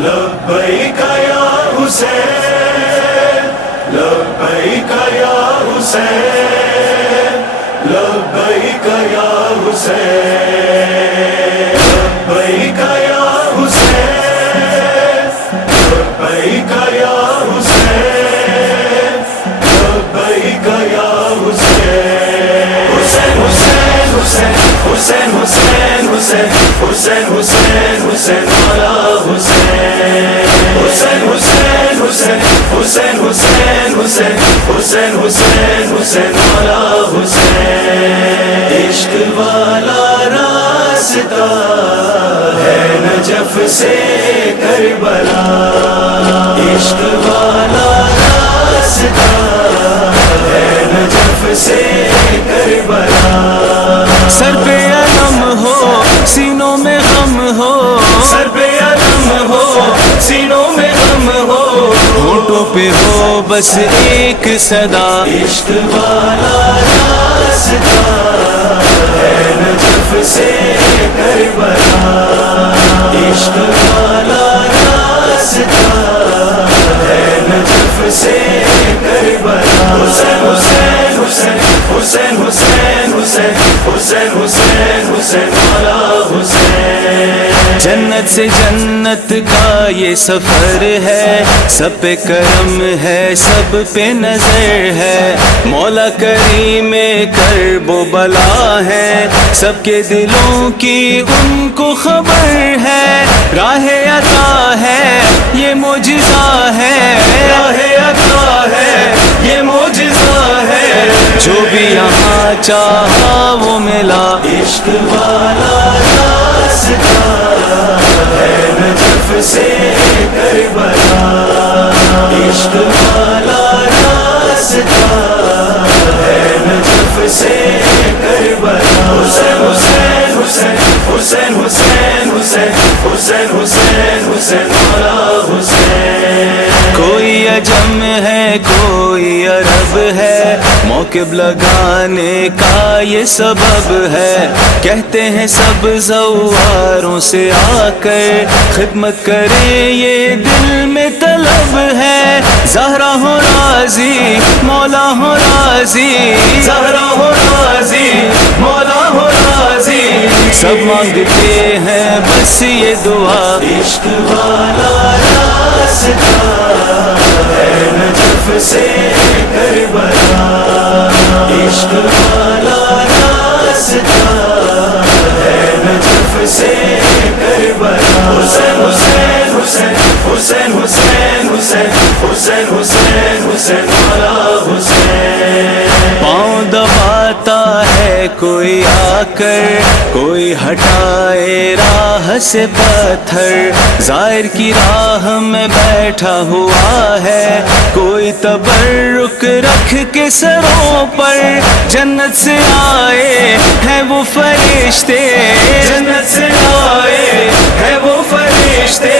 لبیک یا حسین لبیک یا حسین لبیک یا حسین لبیک یا حسین لبیک یا حسین لبیک یا حسین حسین حسین حسین حسین حسین حسین حسین حسین مولا حسین حسین حسین حسین حسین حسین حسین حسین حسین حسین مولا حسین عشق والا راستہ ہے نجف سے کربلا عشق والا راستہ ہے نجف سے کربلا سر پہ علم ہو سینوں میں غم ہو سر پہ علم ہو سینوں میں غم ہو ہونٹوں پہ ہو بس ایک صدا عشق والا راستہ ہے نجف سے کربلا عشق والا راستہ ہے نجف سے کربلا حسین حسین حسین حسین حسین حسین حسین حسین حسین مولا حسین جنت سے جنت کا یہ سفر ہے سب پہ کرم ہے سب پہ نظر ہے مولا کریم کرب و بلا ہے سب کے دلوں کی ان کو خبر ہے راہ عطا ہے یہ معجزہ ہے راہ عطا ہے یہ معجزہ ہے جو بھی یہاں چاہا وہ ملا عشق والا راستہ ہے نجف سے کربلا عشق والا راستہ ہے نجف سے کربلا حسین حسین حسین حسین حسین حسین حسین حسین حسین مولا حسین کوئی عجم ہے کوئی عرب ہے موقب لگانے کا یہ سبب ہے کہتے ہیں سب زواروں سے آ کر خدمت کریں یہ دل میں طلب ہے زہرا ہو راضی مولا ہو راضی زہرا ہو راضی مولا ہو راضی سب مانگتے ہیں بس یہ دعا عشق والا راستہ ہے نجف سے کربلا عشق والا راستہ ہے نجف سے کربلا حسین حسین حسین حسین حسین حسین حسین حسین حسین مولا حسین پاؤں دباتا ہے کوئی آ کر کوئی ہٹائے راہ سے پتھر ظاہر کی راہ میں بیٹھا ہوا ہے کوئی تبرک رکھ کے سروں پر جنت سے آئے ہیں وہ فرشتے جنت سے آئے ہیں وہ فرشتے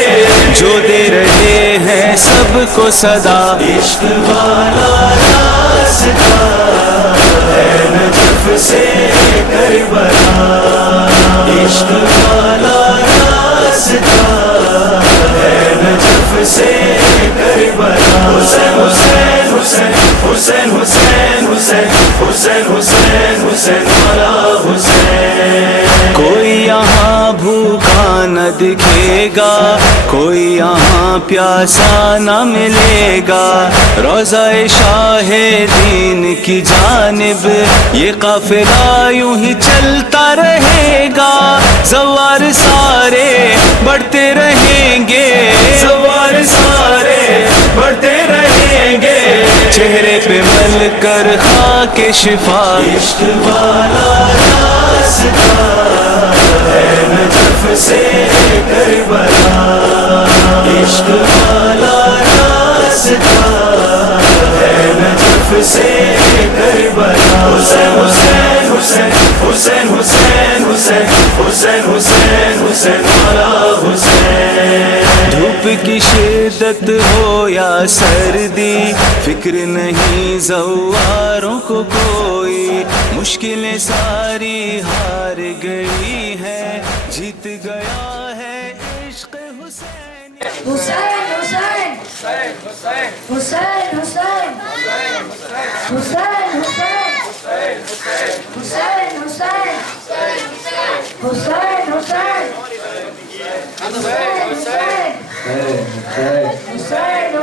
جو دے رہے ہیں سب کو صدا عشق والا راستہ ہے نجف سے کربلا عشق والا راستہ ہے نجف سے کربلا حسین حسین حسین حسین حسین حسین حسین حسین حسین مولا حسین کوئی یہاں بھوکا نہ دکھے گا کوئی یہاں پیاسا نہ ملے گا روضہ شاہ دین کی جانب یہ قافلہ یوں ہی چلتا رہے گا سوار سارے بڑھتے رہیں گے سوار سارے بڑھتے رہیں گے چہرے پہ مل کر خاک شفا عشق والا راستہ ہے نجف سے کربلا عشق والا راستہ ہے نجف سے کربلا حسین حسین حسین حسین حسین حسین حسین حسین حسین مولا حسین دھوپ کی شدت ہو یا سردی فکر نہیں زواروں کو کوئی مشکلیں ساری ہار گئی ہیں جیت گیا ہے عشق حسین حسین حسین حسین حسین حسین حسین حسین حسین حسین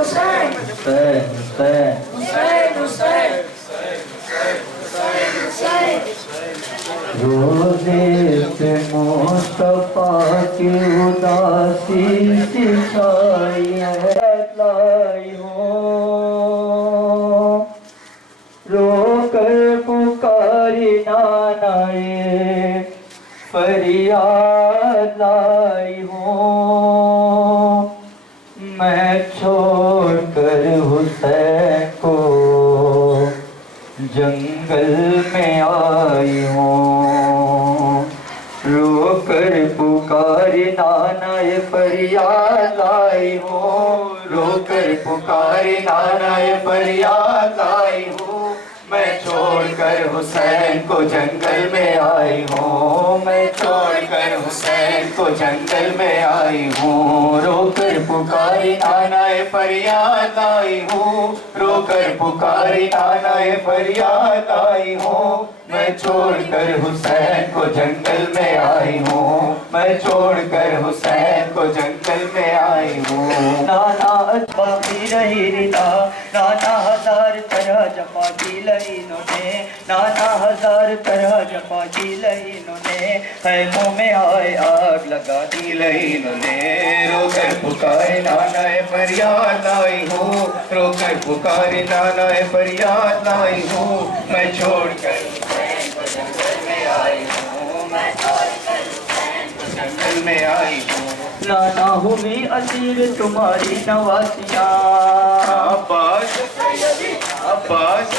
حسین حسین روزے سے مصطفیٰ کی اداسی سچائی لائی ہوں رو کر پکاری نانائے فریاد لائی ہوں میں چھوڑ کر حسین کو جنگل میں آئی ہوں رو کر پکاری نانائے فریاد لائی ہوں رو کر پکاری نانائے فریاد لائی ہوں میں چھوڑ کر حسین کو جنگل میں آئی ہوں میں چھوڑ کر حسین کو جنگل میں آئی ہوں رو کر پکاری نانائے فریاد لائی ہوں رو کر پکاری نانائے فریاد لائی ہوں میں چھوڑ کر حسین کو جنگل میں آئی ہوں میں چھوڑ کر حسین کو جنگل میں آئی ہوں نانا باقی رہی ردا نانا ہزار طرح جفا کی لئی انہوں نے نانا ہزار طرح جفا کی لئی انہوں نے خیموں میں آئے آگ لگا دی لئی انہوں نے رو کر پکارے نانا فریاد لائی ہوں رو کر پکارے نانا فریاد لائی ہوں میں چھوڑ کر جنگل میں آئی ہوں میں چھوڑ کر جنگل میں آئی ہوں نانا ہوئی اسیر تمہاری نواسیاں عباس عباس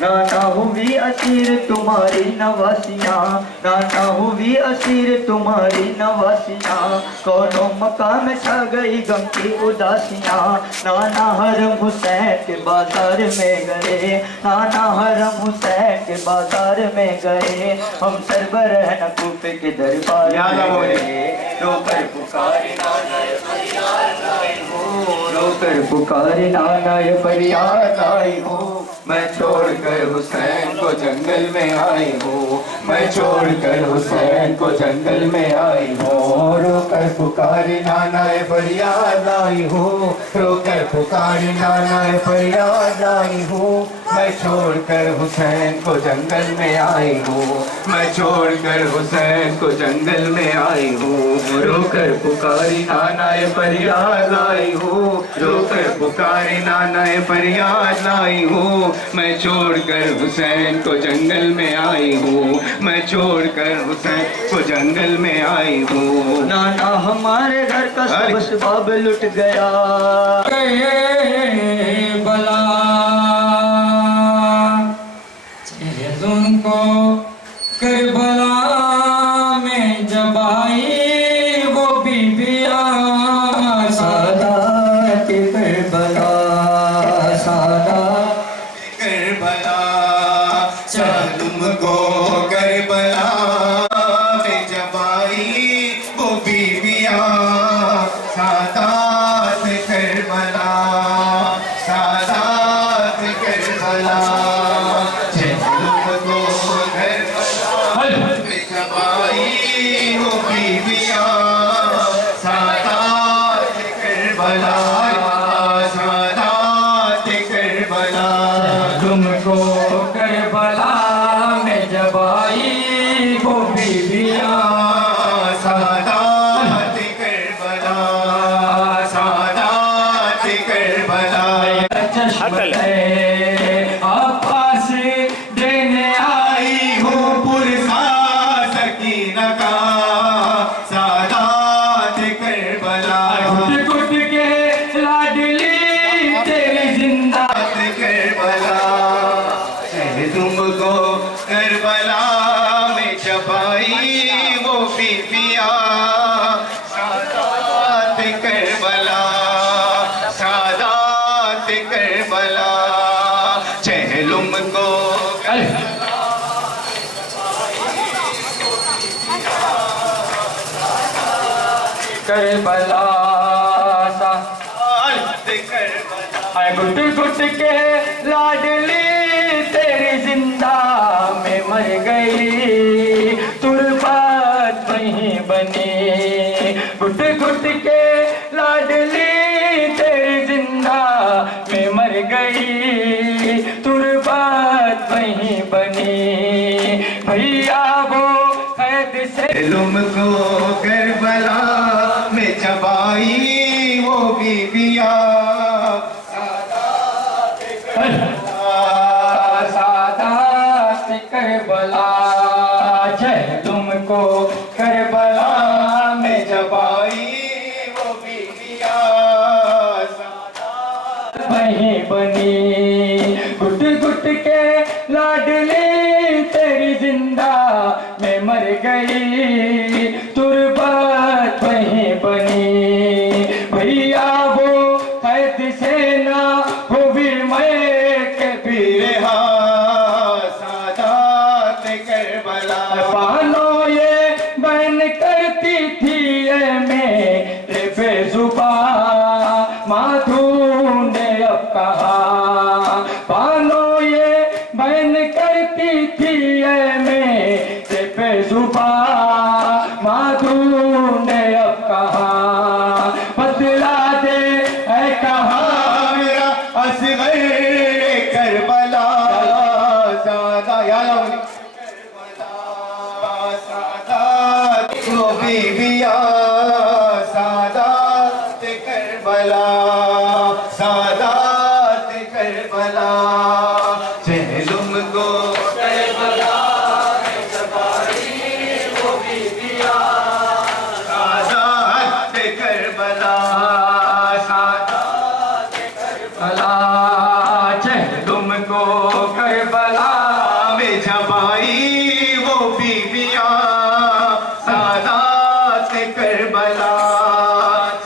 نانا ہوئی اسیر تمہاری نواسیاں نانا ہوئی اسیر تمہاری نواسیاں کونوں مقام چھا گئی غم کی اداسیاں نانا حرم حسین کے بازار میں گئے نانا حرم حسین کے بازار میں گئے ہم سربراہ کوفے کے دربار میں گئے رو کر پکاری نانا فریاد لائی ہوں رو کر پکاری نانا فریاد لائی ہوں میں چھوڑ کر حسین کو جنگل میں آئی ہوں میں چھوڑ کر حسین کو جنگل میں آئی ہوں رو کر پکاری نانا فریاد لائی ہوں رو کر پکاری نانا فریاد لائی ہوں میں چھوڑ کر حسین کو جنگل میں آئی ہوں میں چھوڑ کر حسین کو جنگل میں آئی ہوں رو کر پکاری نانا فریاد لائی ہوں رو کر پکاری نانا فریاد لائی ہوں میں چھوڑ کر حسین کو جنگل میں آئی ہوں میں چھوڑ کر حسین کو جنگل میں آئی ہوں نانا ہمارے گھر کا سب اسباب لٹ گیا بلا تم کو کربلا میں جب آئی وہ بیبیاں سادات کربلا سادات کربلا تم کو کربلا میں جب آئی وہ بیویاں سادات کربلا سادات کربلا تم کو کربلا میں جب آئی وہ بیویاں سادات کربلا سادات کربلا تم کو کربلا میں جب آئی وہ بیبیاں سادات کربلا سادات کربلا چشم عباس دینے آئی ہوں پرسا سکینہ کا سادات کربلا گھٹ گھٹ کے لاڈلی تیری زندہ کربلا تم کو کربلا میں جب آئی وہ بیویاں سادات کربلا سادات کربلا چہلم کو کربلا اے گٹ گٹ کے لاڈلی تیری زندہ میں مر گئی تربت وہیں بنی گٹ گٹ کے لاڈلی تیری زندہ میں مر گئی تربت وہیں بنی بھیا وہ قید سے علم کو کربلا میں چبائی وہ بیویاں سادات کربلا جہلم کو کربلا میں چبائی وہ بیویاں وہیں بنی گٹ گٹ کے لاڈلی تیری زندہ میں مر گئی تربت وہیں بنی بھیا وہ قید سے نہ ہوئی میں کے بھی رہا سادات کربلا بانو یہ بہن کرتی تھی اے میرے بے زباں مادھو نے اب کہا بانو یہ بہن کرتی تھی اے میرے بے زباں مادھو نے اب کہا بدلا دے اے کہا میرا اصغر کربلا زیادہ یا سادات وہ بیویاں سادات کربلا سادات کربلا جہلم کو کربلا میں چبائی وہ بیویاں سادات کربلا سادات کربلا جہلم کو کربلا میں چبائی وہ بیویاں سادات کربلا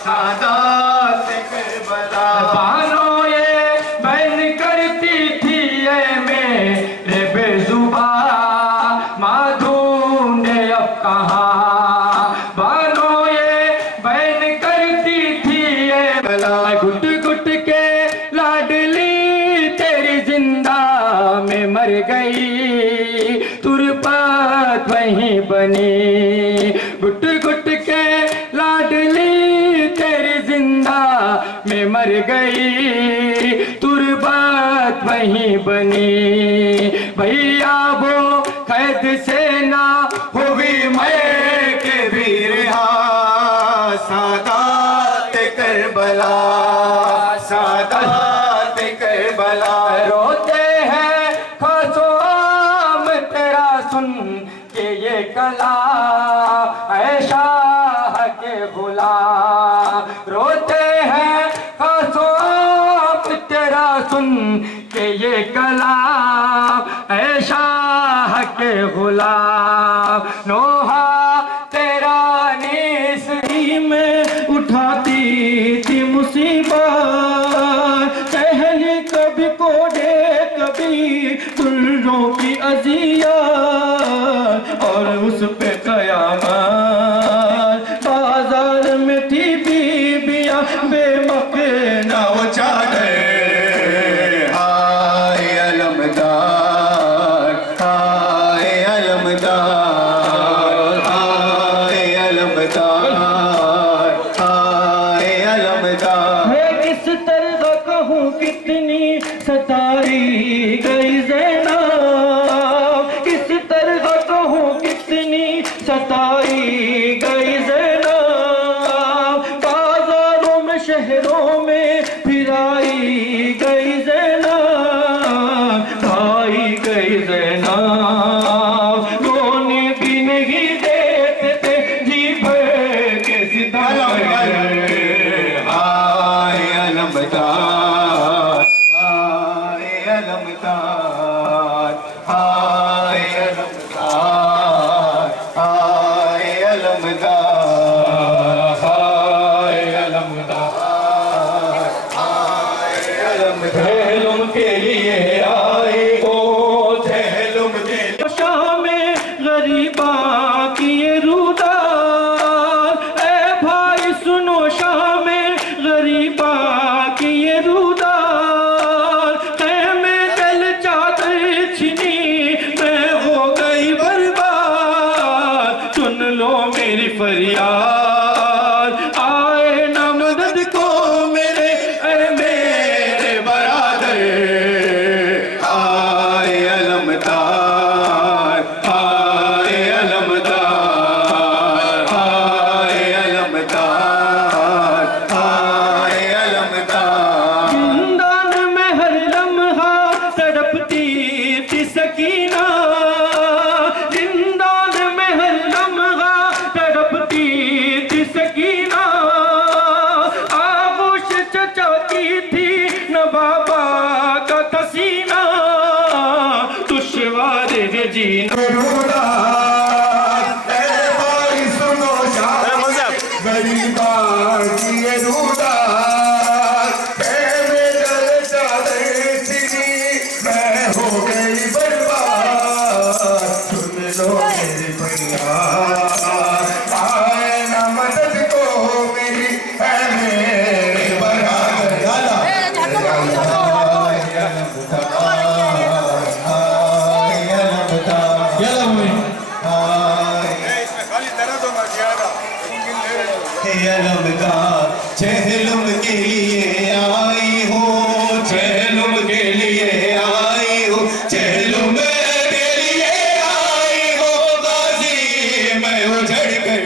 سادات کربلا بانو یہ بہن کرتی تھی اے میرے بے زباں مادھو نے اب کہا بانو یہ بہن کرتی تھی اے گٹ گٹ کے لاڈلی تیری زندہ میں مر گئی تربت وہیں بنی گٹ گٹ کے لاڈلی تیری زندہ میں مر گئی تربت وہیں بنی بھیا وہ قید سے نہ ہوئی میں کے بھی رہا سادات کربلا سادات کربلا روتے ہیں خاص و عام تیرا سن کے یہ کلام اے شاہ کے غلام روتے ہیں خاص و عام تیرا سن کے یہ کلام اے شاہ کے غلام نوحہ تیرا نیس ہی میں اٹھاتی تھی مصیبت پہلے کبھی کوڑے کبھی دلوں کی اذیت اور اس پہ قیامت بازار میں تھی بیویاں بے مکنا وہ چادر ہائے علمدار ہائے علمدار ہائے علمدار ہائے علمدار میں کس طرح کہوں کتنی ستائی گئی زینب کس طرح کہوں کتنی ستائی گئی زینب بازاروں میں شہروں میں پھرائی گئی زینب کھائی گئی زینب رونے بھی نہیں دیتے تھے جی بھر کے ستارے ہائے علمدار ہائے علمدار فریاد آئے نہ مدد کو میرے اے میرے برادر آئے علمدار آئے علمدار آئے علمدار آئے علمدار زندان میں ہر لمحہ تڑپتی تھی سکینہ زندان میں ہر لمحہ تڑپتی تھی سکینہ آغوش چچاتی تھی نہ بابا کا تسینہ دشوار ہے جینا چہلم کے لیے آئی ہوں چہلم کے لیے آئی ہوں چہلم کے لیے آئی ہوں غازی میں اجڑ کر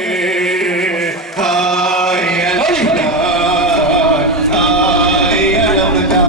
آئے علمدار آئے علمدار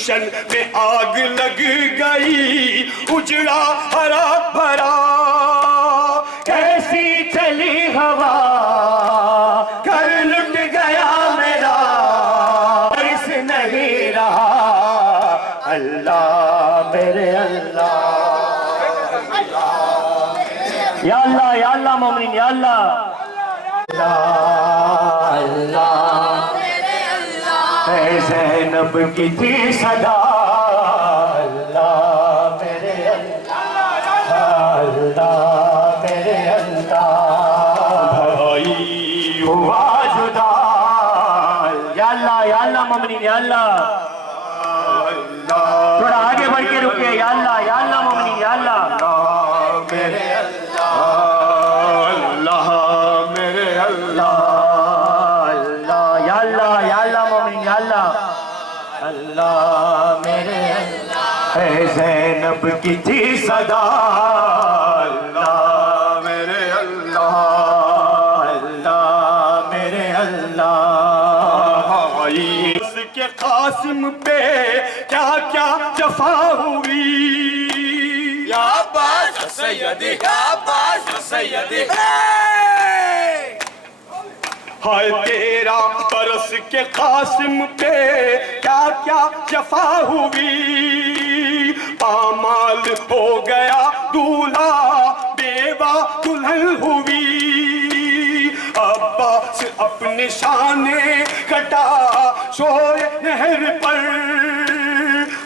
گلشن میں آگ لگ گئی اجڑا ہرا بھرا کیسی چلی ہوا گھر لٹ گیا میرا اس نہیں رہا اللہ میرے اللہ یا اللہ مومنین یا اللہ اللہ اے زینب کی تھی صدا اللہ میرے اللہ اللہ میرے اللہ بھائی ہوا جدا یا اللہ مومنین یا اللہ تھوڑا آگے بڑھ کے رکے یا اللہ مومنین یا اللہ میرے اللہ میرے اللہ اللہ میرے اے زینب کی تھی صدا اللہ میرے اللہ اللہ میرے اللہ اس کے قاسم پہ کیا کیا جفا ہوئی یا عباس سیدی یا عباس سیدی ہائے تیرا برس کے قاسم پہ کیا کیا جفا ہوئی پامال ہو گیا دولہا بیوہ دلہن ہوئی عباس اپنے شانے کٹا سوئے نہر پر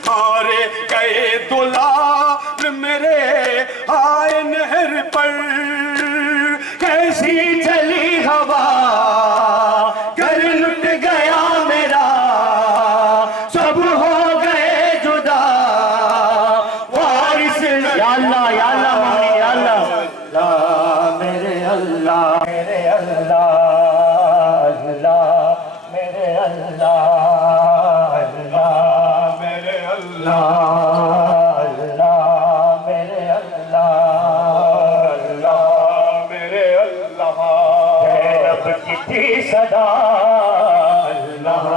مارے گئے دولہا میرے آئے نہر پر کیسی چلی ہوا گھر لٹ گیا میرا سب ہو گئے جدا وارث یا اللہ مومنین یا اللہ میرے اللہ میرے اللہ اللہ میرے اللہ اللہ میرے اللہ صدا اللہ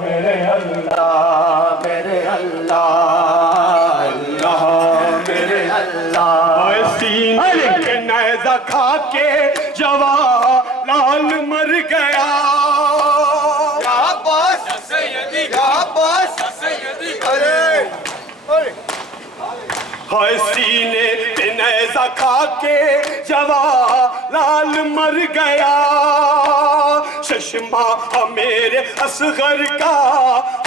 میرے اللہ میرے اللہ اللہ میرے اللہ سینے کے نیزہ کھا کے جوالال مر گیا یا عباس سیدی یا عباس سیدی ہائے سینے پہ نیزہ کھا کے جوالال مر گیا چشمہ میرے اصغر کا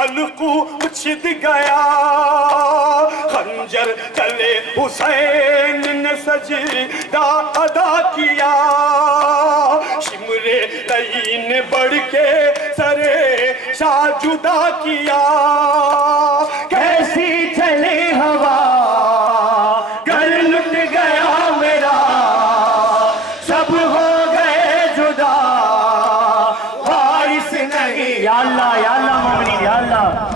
حلقو چھد گیا خنجر تلے حسین نے سجدہ ادا کیا شمرے تئی نے بڑھ کے سرے شاہ جدا کیا کیسی چلی ہوا گھر لٹ گیا میرا سب ہو گئے جدا وارث نہیں یا اللہ مومنین یا اللہ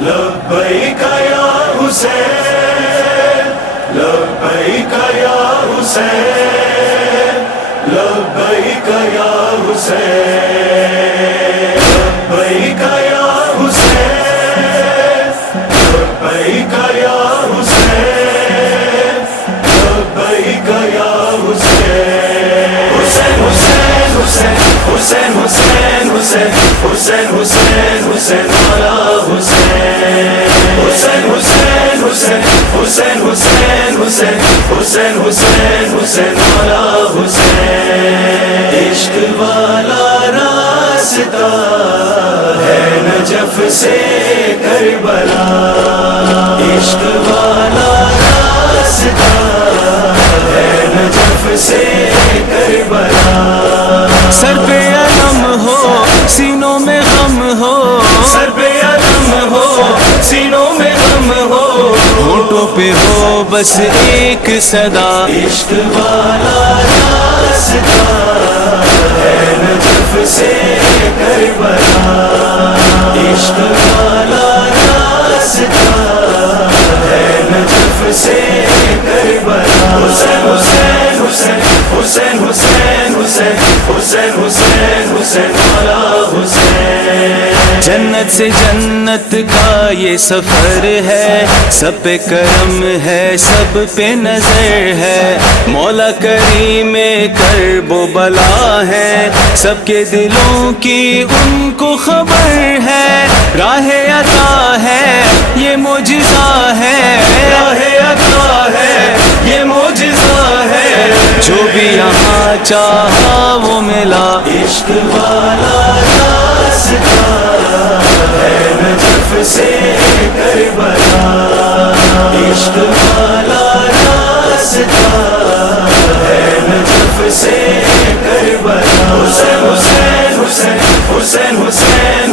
لبیک یا حسین لبیک یا حسین لبیک یا حسین لبیک یا حسین لبیک یا حسین لبیک یا حسین حسین حسین حسین حسین حسین حسین حسین حسین مولا حسین حسین حسین حسین حسین حسین حسین حسین حسین حسین مولا حسین عشق والا راستہ ہے نجف سے کربلا عشق والا راستہ ہے نجف سے کربلا سر پہ علم ہو سینوں میں غم ہو سر پہ علم ہو سینوں میں غم ہو ہونٹوں پہ ہو بس ایک صدا عشق والا راستہ ہے نجف سے کربلا عشق والا راستہ ہے نجف سے کربلا حسین حسین حسین حسین حسین حسین حسین حسین حسین مولا حسین. جنت سے جنت کا یہ سفر ہے, سب پہ کرم ہے سب پہ نظر ہے. مولا کریم کرب و بلا ہے, سب کے دلوں کی ان کو خبر ہے. راہ عطا ہے یہ معجزہ ہے, راہ عطا ہے یہ معجزہ ہے. جو بھی یہاں چاہا وہ ملا, عشق والا راستہ ہے نجف سے کربلا. عشق والا راستہ ہے نجف سے کربلا. حسین حسین حسین حسین حسین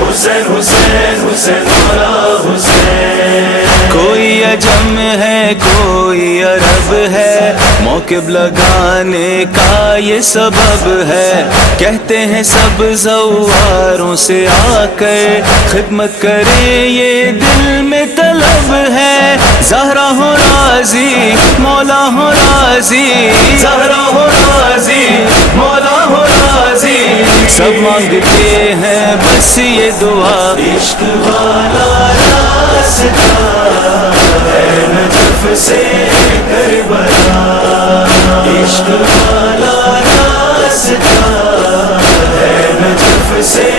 حسین حسین حسین مولا حسین. کوئی عجم ہے کوئی عرب ہے, موقب لگانے کا یہ سبب ہے. کہتے ہیں سب زواروں سے آ کر خدمت کریں یہ دل میں طلب ہے. زہرا ہو راضی مولا ہو راضی, زہرا ہو راضی مولا ہو راضی. سب مانگتے ہیں بس یہ دعا, عشق والا راستہ ہے نجف سے کربلا. عشق والا راستہ ہے نجف سے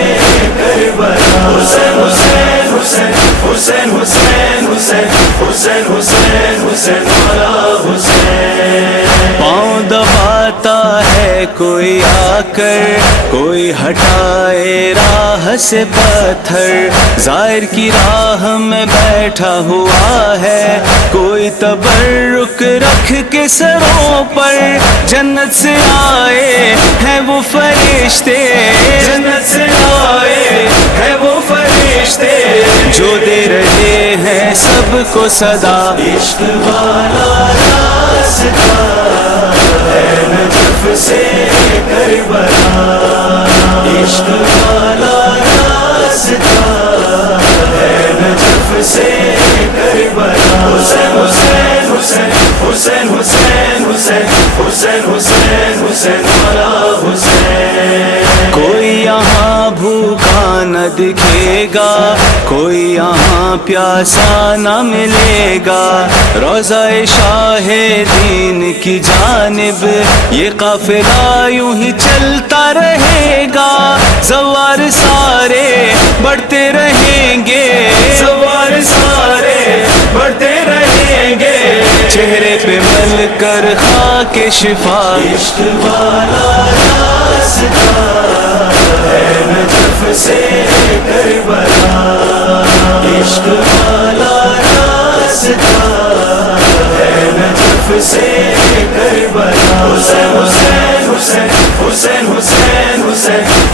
کربلا. حسین حسین حسین حسین حسین حسین حسین حسین مولا حسین. پاؤں دباتا ہے کوئی آ کر, کوئی ہٹائے راہ سے پتھر. ظاہر کی راہ میں بیٹھا ہوا ہے, کوئی تبرک رکھ کے سروں پر. جنت سے آئے ہیں وہ فرشتے, جنت سے آئے ہیں وہ فرشتے, جو دے رہے ہیں سب کو صدا. عشق والا راستہ ہے نجف سے کربلا. عشق والا راستہ ہے نجف سے کربلا. حسین حسین حسین حسین حسین حسین حسین حسین مولا حسین. کوئی یہاں بھوکا نہ دکھے گا, کوئی یہاں پیاسا نہ ملے گا. روضہ شاہ دین کی جانب یہ قافلہ یوں ہی چلتا رہے گا. سوار سارے بڑھتے رہیں گے, سوار سارے بڑھتے رہیں گے. چہرے پہ مل کر خاک شفا. عشق والا راستہ ہے نجف سے کربلا. عشق والا راستہ ہے نجف سے کربلا. حسین حسین حسین حسین حسین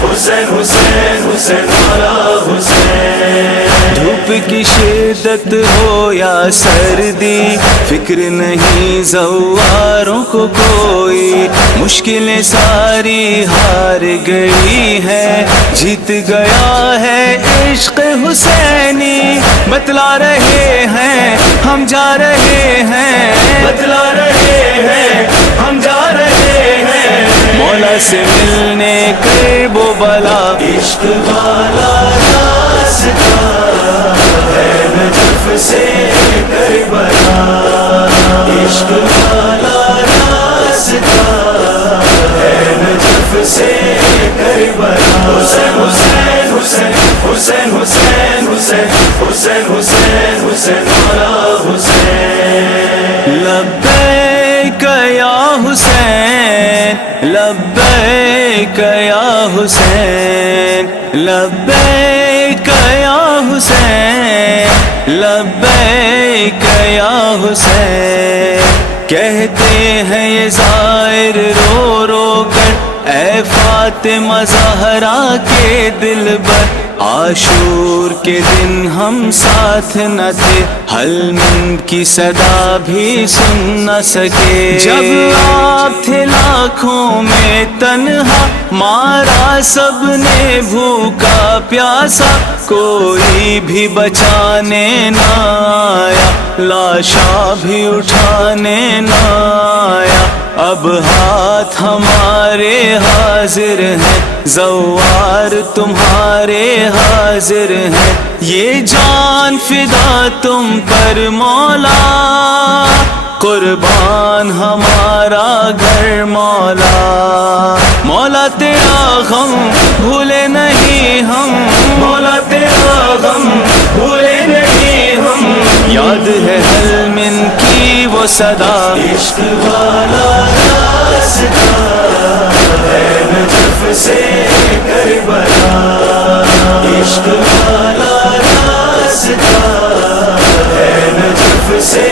حسین حسین حسین مولا حسین. دھوپ کی شدت ہو یا سردی فکر نہیں زواروں کو کوئی. مشکلیں ساری ہار گئی ہے, جیت گیا ہے عشق حسینی. بتلا رہے ہیں ہم جا رہے ہیں, بتلا رہے ہیں ہم جا رہے ہیں. مولا سے ملنے کرب و بلا. عشق والا راستہ ہے نجف سے کربلا. عشق والا راستہ ہے نجف سے کربلا. حسین حسین حسین حسین حسین حسین حسین حسین مولا حسین. لبیک یا حسین لبیک یا حسین لبیک یا حسین لبیک یا حسین. کہتے ہیں یہ زائر رو رو کر, اے فاطمہ زہرا کے دلبر. عاشور کے دن ہم ساتھ نہ تھے, حلم کی صدا بھی سن نہ سکے. جب آپ تھے لاکھوں میں تنہا, مارا سب نے بھوکا پیاسا. کوئی بھی بچانے نہ آیا, لاشا بھی اٹھانے نہ آیا. اب ہاتھ ہمارے حاضر ہیں، زوار تمہارے حاضر ہیں، یہ جان فدا تم پر مولا، قربان ہمارا گھر مولا، مولا تیرا غم بھولے نہیں ہم، مولا تیرا غم بھولے نہیں ہم، یاد ہے حلم کی وہ صدا، عشق والا راستہ ہے نجف سے کربلا، عشق والا راستہ ہے نجف سے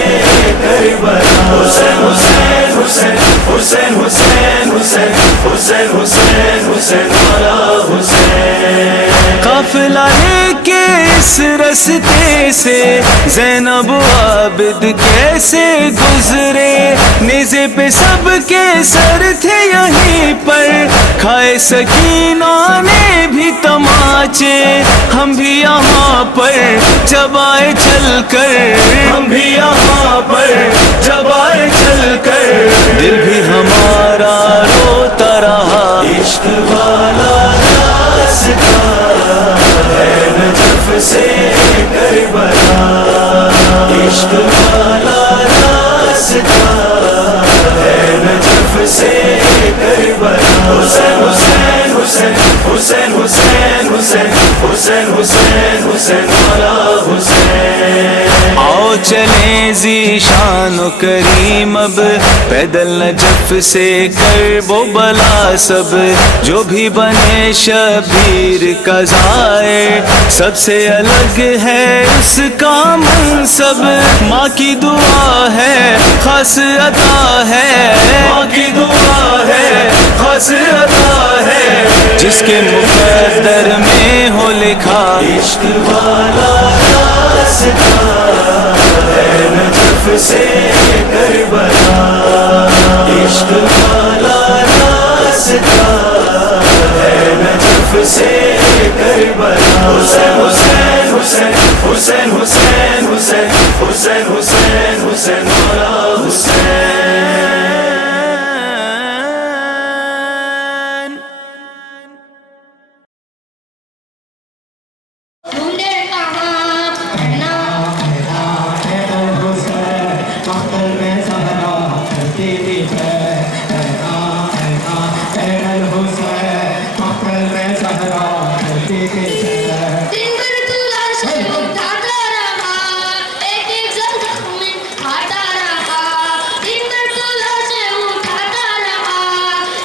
کربلا، حسین حسین حسین حسین حسین حسین حسین حسین حسین مولا حسین، قافلہ لے کے اس رستے سے زینب عابد کیسے گزرے، نیزے پہ سب کے سر تھے یہیں پر، کھائے سکینہ نے بھی تماچے، ہم بھی یہاں پر جب آئے چل کر، ہم بھی یہاں پر جب آئے چل کر، دل بھی ہمارا روتا رہا، عشق والا راستہ ہے نجف سے کربلا، عشق والا راستہ ہے نجف سے کربلا، حسین حسین حسین حسین حسین حسین حسین حسین حسین مولا حسین، آؤ چلیں ذیشان و کریم اب پیدل نجف سے کرب و بلا، سب جو بھی بنے شبیر کا ظاہر، سب سے الگ ہے اس کا منصب، ماں کی دعا ہے خاص عطا ہے، ماں کی دعا ہے خاص عطا ہے، جس کے مقدر میں ہو لکھا، عشق والا راستہ ہے نجف سے کربلا، عشق والا راستہ ہے نجف سے کربلا، حسین حسین حسین حسین حسین حسین حسین حسین حسین مولا حسین، ڈھونڈے کہاں پہنا مختل میں سہرا کرتی تھی حسین مختل میں سہرا کرتی تھی، دن بھر تو لاشیں اٹھاتا رہا، ایک ایک زخم میں کھاتا رہا، دن بھر تو لاشیں اٹھاتا رہا،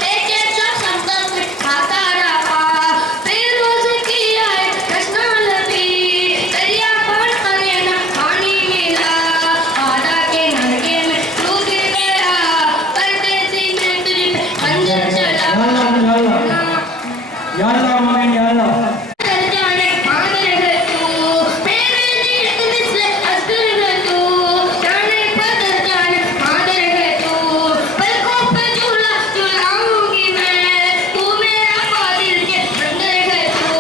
ایک ایک زخم میں کھاتا رہا، پھر روزے کی آئے کشنا لبی، دریا پڑ کرے نہ پانی ملا، آدھا کے نلکے میں تو گر گیا، پردیسی میں تجھ پہ خنجر چلا، یا اللہ مومن یا اللہ، جانے پاگل ہے تو، میرے نیت مثل اصغر ہے تو، جانے بدر جانے پاگل ہے تو، پلکوں پہ جھولا جھلاؤں گی میں، تو میرا قادر کے بندر ہے تو،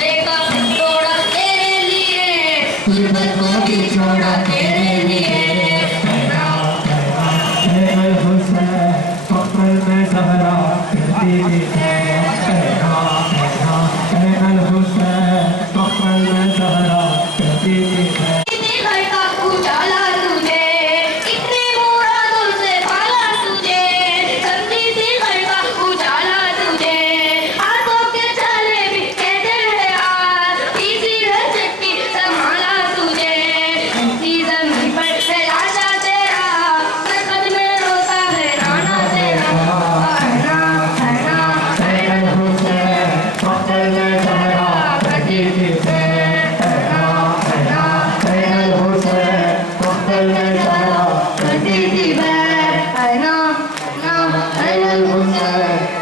دیکھا پھر توڑا تیرے لیے، غربت کو بھی چھوڑا تیرے لیے، حسین مختل میں سہرا کرتی تھی، حسین مختل میں سہرا کرتی تھی، کتنے گھر کا اجالا تجھے، کتنے مرادوں سے پالا تجھے، سمجھی تھی گھر کا اجالا تجھے، ہاتھوں کے چالے بھی کہتے ہیں آج، اسی رچکی سنبھالا تجھے، اسی زمین پر تلاشا تیرا، مرکز میں روتا ہے رانا تیرا، مختل میں سہرا کرتی تھی، مختل میں سہرا کرتی تھی،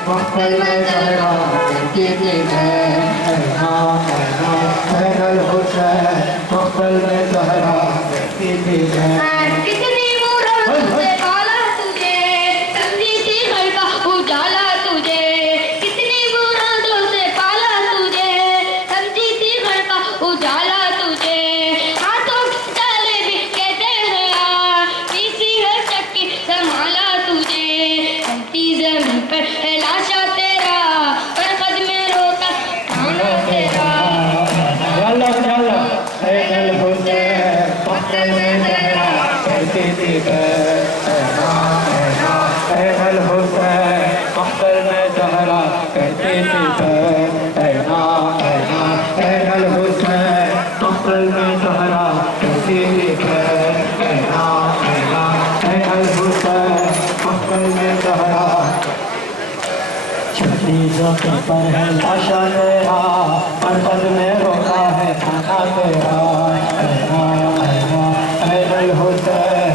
مختل میں سہرا کرتی تھی، مختل میں سہرا کرتی تھی، کتنی مرادوں سے پالا تجھے، سمجھی تھی گھر کا اجالا تجھے، کتنی مرادوں سے پالا تجھے، سمجھی تھی گھر کا اجالا تجھے، ہاتھوں کے چالے بھی کہتے ہیں آج، اسی ہے چکی سنبھالا تجھے، زہرا کرتی تھی عین الحسین مقتل میں زہرا کرتی تھی عین الحسین مقتل میں زہرا کرتی تھی عین الحسین مقتل میں زہرا چھٹی زخم پر ہے لاشا تیرا مرکز میں روتا ہے کھانا تیرا عین الحسین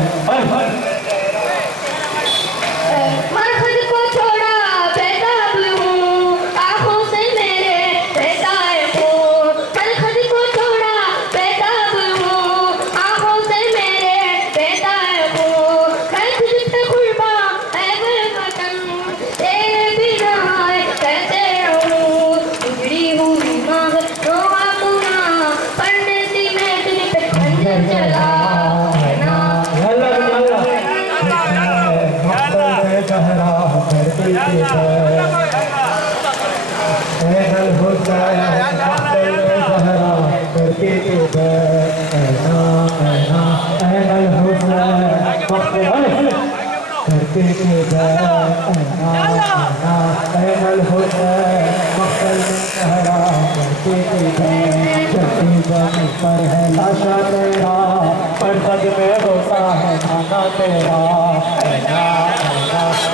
مرخد کو چھوڑا بیتاب ہوں آنکھوں سے میرے بہتا ہے خون مرخد کو چھوڑا بیتاب ہوں آنکھوں سے میرے بہتا ہے خون میں تجھ پہ قرباں اے وطن تیرے بنا کہتے رہوں اجڑی ہوئی مانگ روحا پورا پڑھنے سی میں تجھ پہ خنجر چلا زہرا کرتی تھی عین الحسین مقتل میں زہرا کرتی تھی عین الحسین مقتل کرتی تھی عین الحسین مقتل میں زہرا کرتی تھی چھٹی زمین پر ہے لاشا تیرا مرکز میں روتا ہے کھانا تیرا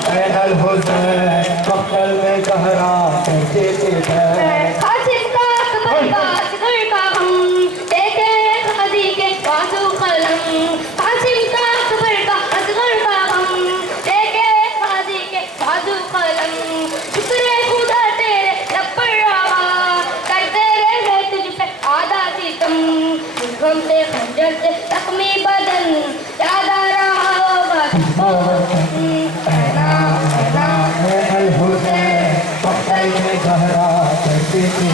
عین الحسین مقتل میں زہرا کرتی تھی قاسم کا اکبر کا اصغر کا ہم دیکھے غازی کے بازو قلم قاسم کا اکبر کا اصغر کا ہم دیکھے غازی کے بازو قلم شکر خدا تیرے لب پر رہا کرتے رہے تجھ پہ آدھا ستم غم سے خنجر سے زخمی بدن یاد آ رہا ہوگا الحسین مقتل میں زہرا کرتی تھی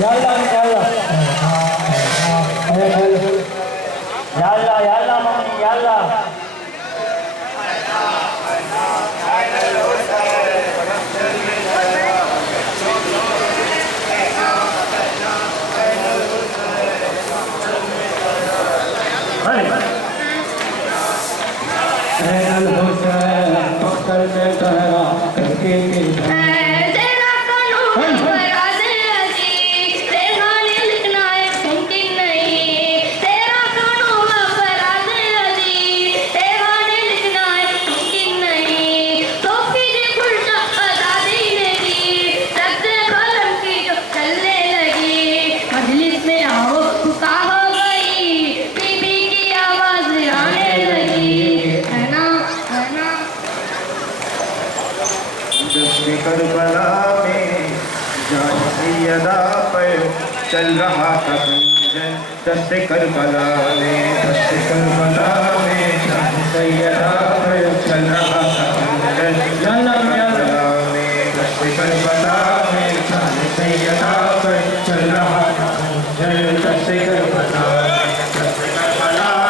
یا اللہ ممی یا اللہ عین الحسین مقتل میں زہرا کرتی تھی تیرا قانون فراز عزیز تیرغانے لکھنا ہے ممکن نہیں تیرا قانون فراز عزیز تیرغانے لکھنا ہے ممکن نہیں توفی نے خرشہ آزادی نے دی رد قلم کی جو چلنے لگی مجلس میں آہو بکا ہو گئی بی بی کی آواز آنے لگی ہے نا جشن کربلا میں جان سیدہ پر چل رہا تھا خنجر دست کربلا میں کربلا میں جان سیدہ پر چل رہا تھا خنجر کربلا میں دست کربلا میں جان سیدہ پر چل رہا تھا خنجر دست کربلا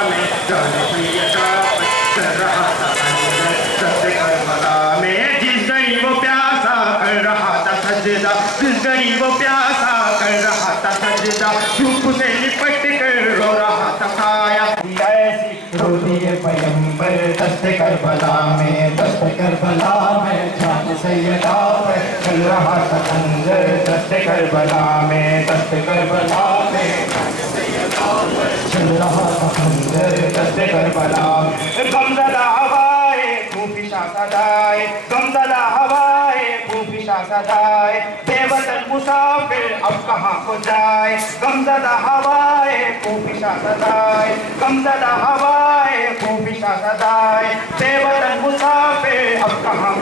میں جان سیدہ پر چل رہا تھا خنجر دست کربلا میں جس غریب و پیاسا کر رہا تھا سجدہ جس غریب و پیاسا کر رہا تھا سجدہ دھوپ سے لپٹ کر رو رہا تھا سایہ ایسی روتی ہے پیغمبر دست کربلا میں جان سیدہ پر چل رہا تھا خنجر دست کربلا میں جان سیدہ پر چل رہا تھا خنجر دست کربلا غمزدہ ہوائے خوفشا صدائے غمزدہ ہوائے خوفشا صدائے بے وطن مسافر اب کہاں کو جائے غمزدہ ہوائے خوفشا صدائے غمزدہ ہوائے خوفشا صدائے بے وطن مسافر اب کہاں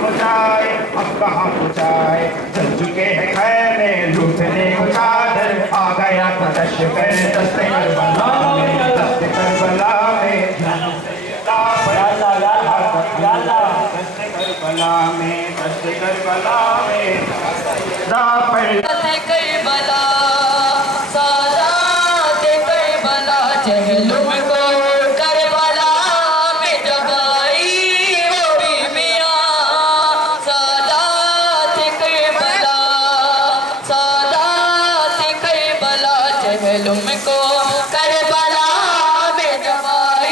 کو جائے چل چکے ہیں خیمے لوٹنے کو چادر آ گیا تھا لشکر دست کربلا میں دست کربلا میں جان سیدہ پر دست کربلا میں کربلا سادات کربلا چہلم کو کربلا میں جگائی وہ بی میاں سادات کربلا چہلم کو کربلا میں جگائی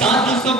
700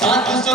700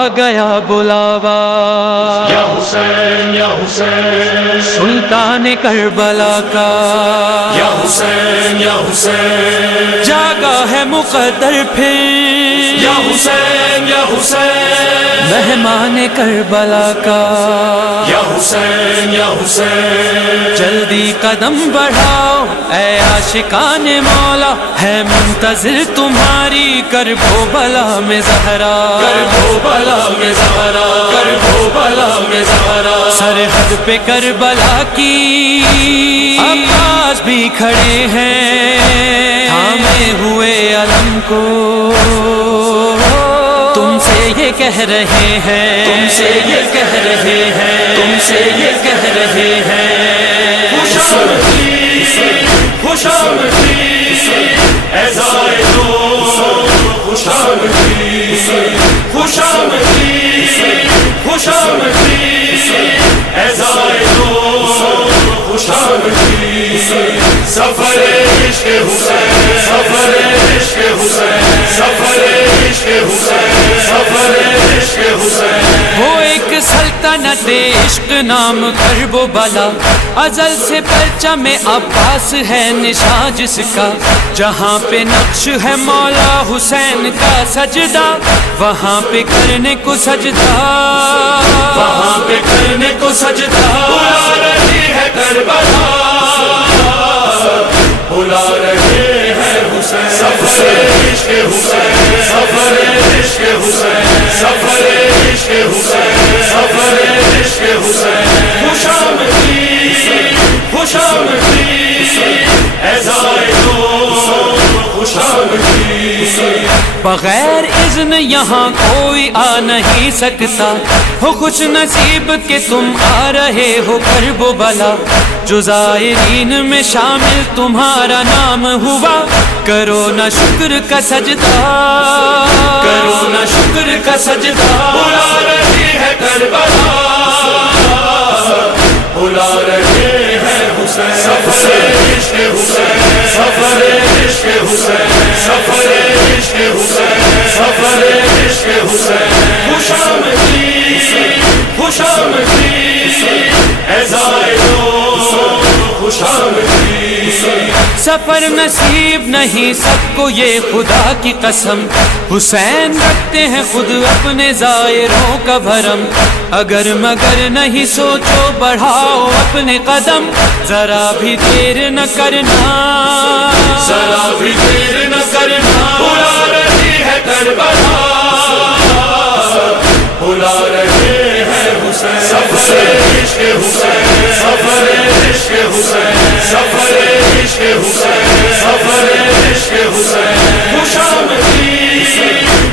آ گیا بلاوا یا حسین یا حسین سلطان کربلا کا یا حسین یا حسین جاگا ہے مقدر پھر یا حسین یا حسین مہمان کربلا کا یا حسین یا حسین جلدی قدم بڑھاؤ اے عاشقان مولا ہے منتظر تمہاری کربو بلا میں زہرا کربو بلا میں زہرا کربو بلا میں زہرا سرحد پہ کربلا کی عباس بھی کھڑے ہیں تھامے ہوئے علم کو تم سے یہ کہہ رہے ہیں تم سے یہ کہہ رہے ہیں تم سے یہ کہہ رہے ہیں خوش آمدید خوش آمدید اے زائروں خوش آمدید خوش آمدید خوش آمدید اے زائروں خوش آمدید سفر عشق حسین سفر عشق حسین سفر عشق حسین سفر عشق حسین وہ ایک سلطنت عشق نام کرب و بلا ازل سے پرچم عباس ہے نشاں جس کا جہاں پہ نقش ہے مولا حسین کا سجدہ وہاں پہ کرنے کو سجدہ وہاں پہ کرنے کو سجدہ بلا رہی ہے کربلا بلا رہے ہیں حسین سفر عشق حسین سفر عشق حسین سفر عشق حسین سفر عشق حسین خوش آمدید خوش آمدید اے زائروں خوش آمدید بغیر اذن یہاں کوئی آ نہیں سکتا ہو خوش نصیب کہ تم آ رہے ہو کرب و بلا جو زائرین میں شامل تمہارا نام ہوا کرو نہ شکر کا سجدہ کرو نہ شکر کا سجدہ بلا رہی ہے کربلا بلا رہے ہیں حسین سفر عشق حسین سفر عشق حسین سفر عشق حسین سفر عشق حسین خوش آمدید خوش آمدید اے زائروں خوش آمدید سفر نصیب نہیں سب کو یہ خدا کی قسم حسین رکھتے ہیں خود اپنے زائروں کا بھرم اگر مگر نہیں سوچو بڑھاؤ اپنے قدم ذرا بھی دیر نہ کرنا ذرا بھی دیر نہ کرنا بلا رہی ہے کربلا بلا رہے ہیں حسین سفر عشق حسین سفر عشق حسین سفر عشق حسین سفر عشق حسین خوش آمدید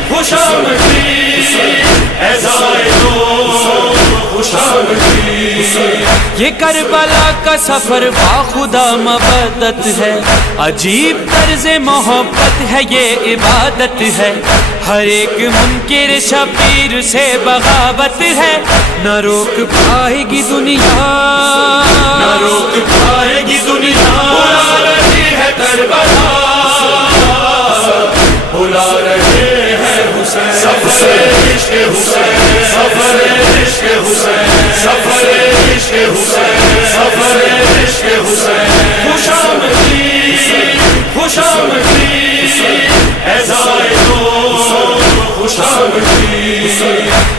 خوش آمدید اے زائروں خوش آمدید یہ کربلا کا سفر باخدا مودت ہے عجیب طرز محبت ہے یہ عبادت ہے ہر ایک منکر شبیر سے بغاوت ہے نہ روک پائے گی دنیا نہ روک پائے گی دنیا بلا رہی ہے کربلا بلا رہے ہیں حسین سفر عشق حسین سفر عشق حسین سفر عشق حسین سفر عشق حسین خوش آمدید خوش آمدید اے زائروں خوش آمدید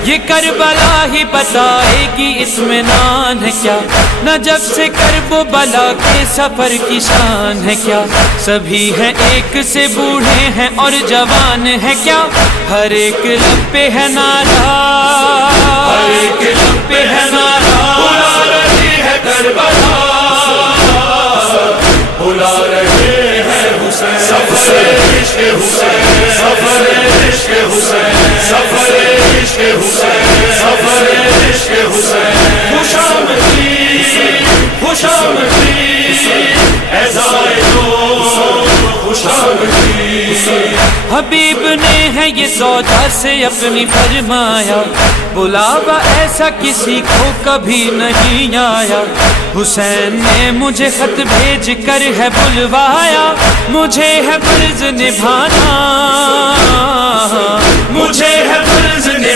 یہ کربلا ہی بتائے گی اطمینان ہے کیا نہ جب سے کرب و بلا کے سفر کی شان ہے کیا سبھی ہیں ایک سے بوڑھے ہیں اور جوان ہے کیا ہر ایک لب پہ ہے نعرہ ہر ایک لب پہ ہے نعرہ بلا رہی ہے کربلا بلا رہے ہیں حسین سفر عشق حسین سفر عشق حسین سفر عشق حسین سفر عشق حسین خوش آمدید خوش آمدید اے زائروں خوش آمدید حبیب نے ہے یہ سودا سے اپنی فرمایا بلاوا ایسا کسی کو کبھی نہیں آیا حسین نے مجھے خط بھیج کر ہے بلوایا مجھے ہے فرض نبھانا مجھے ہے فرض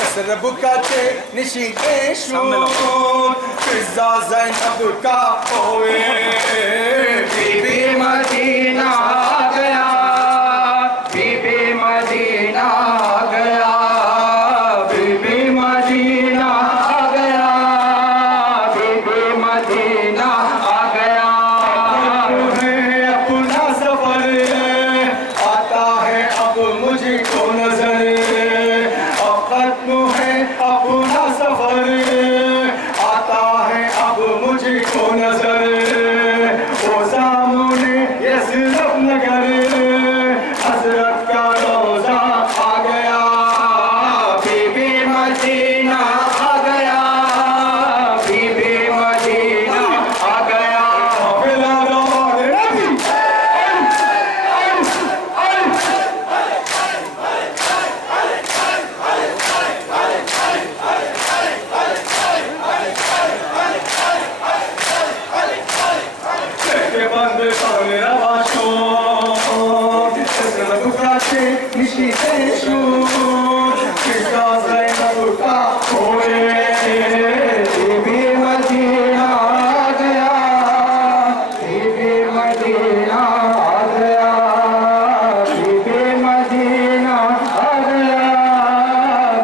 اسر بکاچے نشیتے شور فضا زینب کا ہوئے بی بی مدینہ آ گیا بی بی مدینہ آ گیا بی بی مدینہ آ گیا بی بی مدینہ آ گیا ہے اپنا سفر آتا ہے اب مجھ کو نظر اب ختم ہے اپنا سفر آتا ہے اب مجھ کو نظر وہ سامنے یثرب نگر حضرت کا روضہ آ گیا بی بی مدینہ آ گیا بی بی مدینہ آ گیا فلاد آل نبی کے بند سامنے روا شور اسر بکاچے نشیتے شور فضا زینب کا ہوئے بی بی مدینہ آ گیا بی بی مدینہ آ گیا بی بی مدینہ آ گیا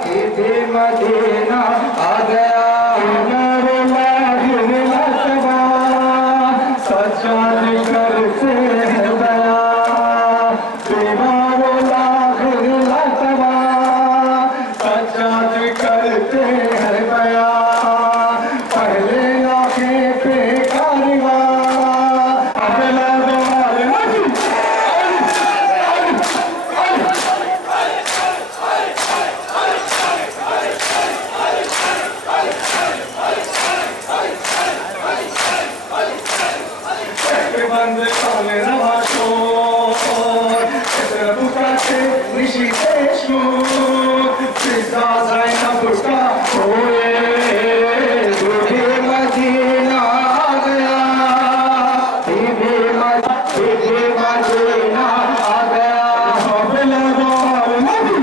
بی بی مدینہ آ گیا سجاد کرتے ہیں بیا بیمار لاغر لطبا سجاد کرتے ہیں بیا پہلے لاکھے پہ کارواں اگلا دوال نبی بند کانے روا شور اتر بکاتے نشی دیشنور فضا زینب کا ہوئے دودھی مدینہ آ گیا دودھی مدینہ آ گیا بلغار نبی